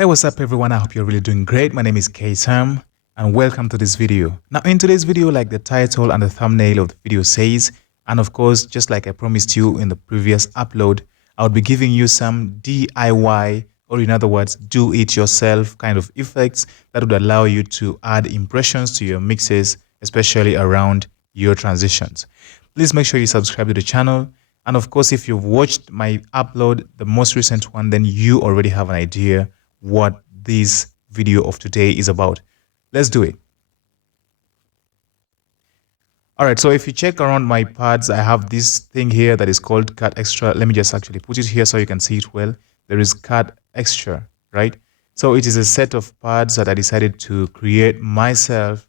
Hey, what's up everyone? I hope you're really doing great. My name is Sam and welcome to this video. Now in today's video, like the title and the thumbnail of the video says, and of course, just like I promised you in the previous upload, I would be giving you some DIY, or in other words, do it yourself kind of effects that would allow you to add impressions to your mixes, especially around your transitions. Please make sure you subscribe to the channel. And of course, if you've watched my upload, the most recent one, then you already have an idea what this video of today is about. Let's do it. All right, so if you check around my pads, I have this thing here that is called Cut Extra. Let me just actually put it here so you can see it well. There is Cut Extra, right? So it is a set of pads that I decided to create myself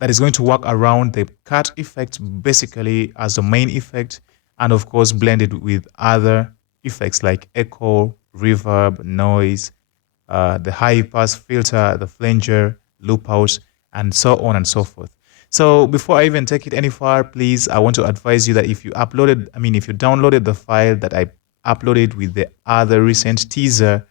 that is going to work around the cut effect basically as the main effect, and of course blended with other effects like echo, reverb, noise, the high pass filter, the flanger, loop out, and so on and so forth. So before I even take it any far, please, I want to advise you that if you downloaded the file that I uploaded with the other recent teaser,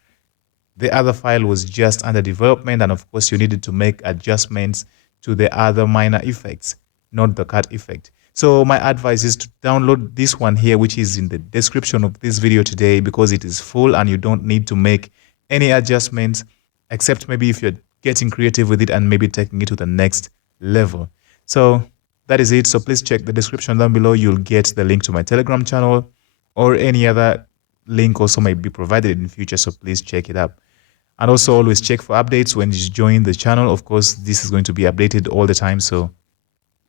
the other file was just under development, and of course you needed to make adjustments to the other minor effects, not the cut effect. So my advice is to download this one here, which is in the description of this video today, because it is full and you don't need to make any adjustments, except maybe if you're getting creative with it and maybe taking it to the next level. So that is it. So please check the description down below. You'll get the link to my Telegram channel, or any other link also might be provided in future. So please check it out. And also always check for updates when you join the channel. Of course, this is going to be updated all the time. So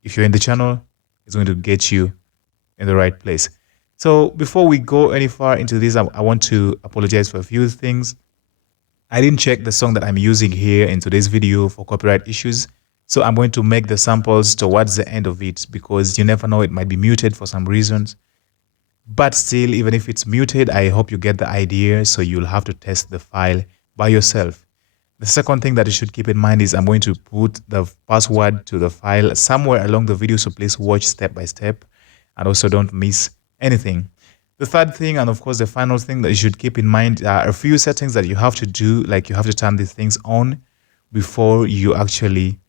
if you're in the channel, it's going to get you in the right place. So before we go any far into this, I want to apologize for a few things. I didn't check the song that I'm using here in today's video for copyright issues. So I'm going to make the samples towards the end of it, because you never know, it might be muted for some reasons. But still, even if it's muted, I hope you get the idea. So you'll have to test the file by yourself. The second thing that you should keep in mind is I'm going to put the password to the file somewhere along the video. So please watch step by step and also don't miss anything. The third thing, and of course the final thing that you should keep in mind, are a few settings that you have to do, like you have to turn these things on before you actually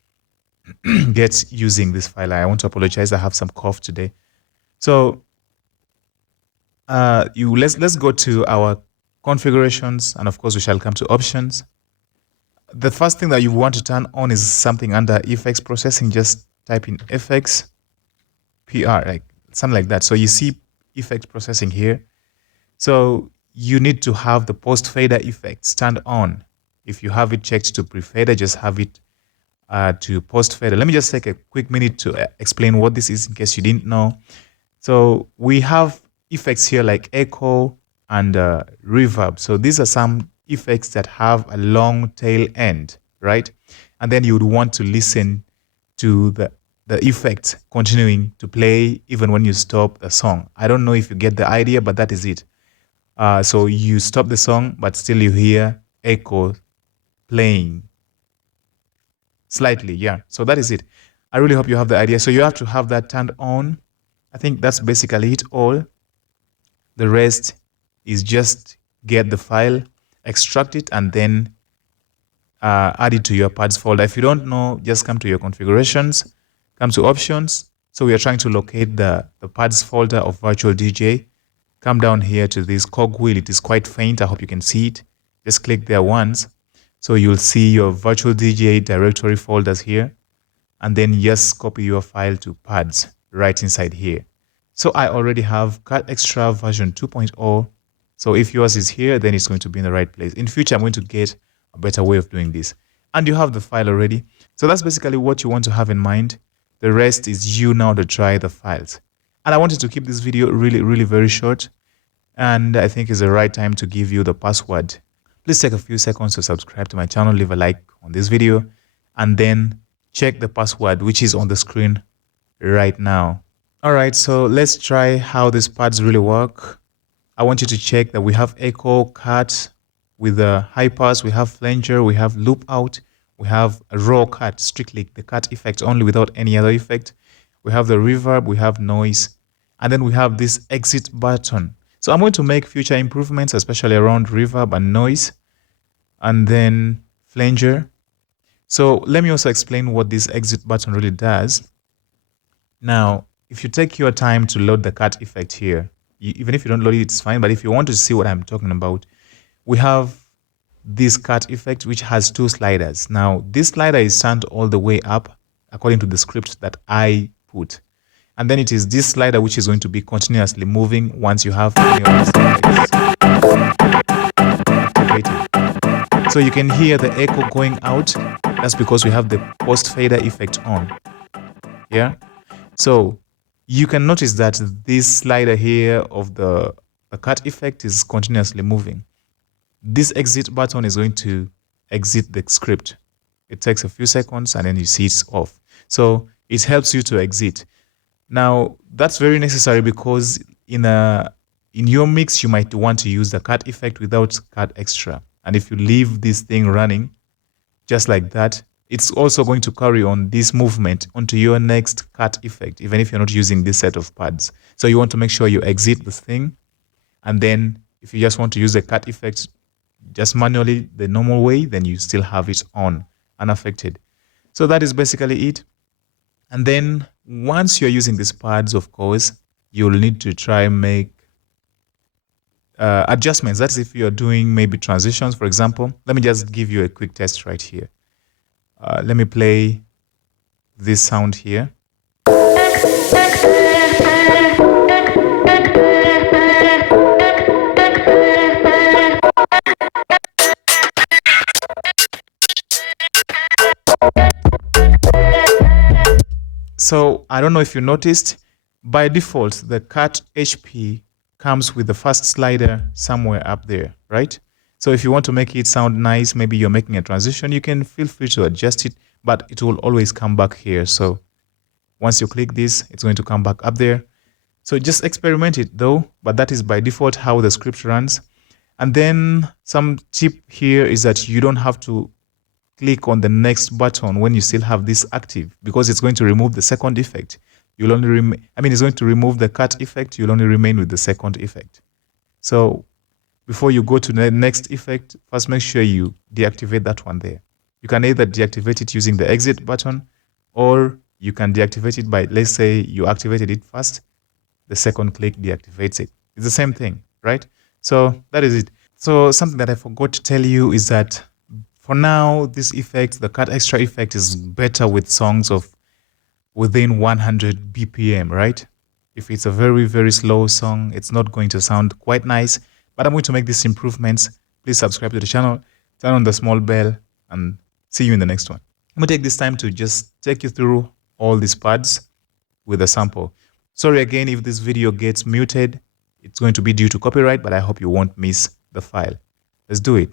get using this file. I want to apologize, I have some cough today. So let's go to our configurations, and of course we shall come to options. The first thing that you want to turn on is something under effects processing. Just type in effects PR, like something like that. So you see effect processing here. So you need to have the post fader effects turned on. If you have it checked to pre-fader, just have it to post fader. Let me just take a quick minute to explain what this is in case you didn't know. So we have effects here like echo and reverb. So these are some effects that have a long tail end, right? And then you would want to listen to the effect continuing to play even when you stop the song. I don't know if you get the idea, but that is it. So you stop the song, but still you hear echo playing slightly. Yeah, so that is it. I really hope you have the idea. So you have to have that turned on. I think that's basically it all. The rest is just get the file, extract it, and then add it to your pads folder. If you don't know, just come to your configurations, come to options. So we are trying to locate the pads folder of Virtual DJ. Come down here to this cogwheel. It is quite faint. I hope you can see it. Just click there once. So you'll see your Virtual DJ directory folders here. And then just copy your file to pads right inside here. So I already have Cut Extra version 2.0. So if yours is here, then it's going to be in the right place. In future, I'm going to get a better way of doing this. And you have the file already. So that's basically what you want to have in mind. The rest is you now to try the files. And I wanted to keep this video really very short. And I think it's the right time to give you the password. Please take a few seconds to subscribe to my channel, leave a like on this video, and then check the password, which is on the screen right now. All right, so let's try how these pads really work. I want you to check that we have echo, cut with the high pass, we have flanger, we have loop out, we have a raw cut, strictly the cut effect only without any other effect. We have the reverb, we have noise, and then we have this exit button. So I'm going to make future improvements, especially around reverb and noise. and then flanger. So let me also explain what this exit button really does. Now, if you take your time to load the cut effect here, even if you don't load it, it's fine. But if you want to see what I'm talking about, we have this cut effect, which has two sliders. Now, this slider is turned all the way up according to the script that I put. And then it is this slider which is going to be continuously moving once you have any of these effects activated. So you can hear the echo going out. That's because we have the post fader effect on. Yeah. So you can notice that this slider here of the cut effect is continuously moving. This exit button is going to exit the script. It takes a few seconds and then you see it's off. So it helps you to exit. Now, that's very necessary because in your mix, you might want to use the cut effect without cut extra. And if you leave this thing running just like that, it's also going to carry on this movement onto your next cut effect, even if you're not using this set of pads. So you want to make sure you exit the thing. And then if you just want to use the cut effect just manually the normal way, then you still have it on unaffected. So that is basically it. And then once you're using these pads, of course, you'll need to try and make adjustments. That's if you're doing maybe transitions, for example. Let me just give you a quick test right here. Let me play this sound here. So I don't know if you noticed, by default, the cut HP comes with the first slider somewhere up there, right? So if you want to make it sound nice, maybe you're making a transition, you can feel free to adjust it, but it will always come back here. So once you click this, it's going to come back up there. So just experiment it though, but that is by default how the script runs. And then some tip here is that you don't have to click on the next button when you still have this active, because it's going to remove the second effect. You'll only it's going to remove the cut effect. You'll only remain with the second effect. So before you go to the next effect, first make sure you deactivate that one there. You can either deactivate it using the exit button, or you can deactivate it by, let's say you activated it first, the second click deactivates it. It's the same thing, right? So that is it. So something that I forgot to tell you is that for now, this effect, the cut extra effect, is better with songs of within 100 BPM, right? If it's a very, very slow song, it's not going to sound quite nice. But I'm going to make these improvements. Please subscribe to the channel, turn on the small bell, and see you in the next one. I'm going to take this time to just take you through all these pads with a sample. Sorry again if this video gets muted. It's going to be due to copyright, but I hope you won't miss the file. Let's do it.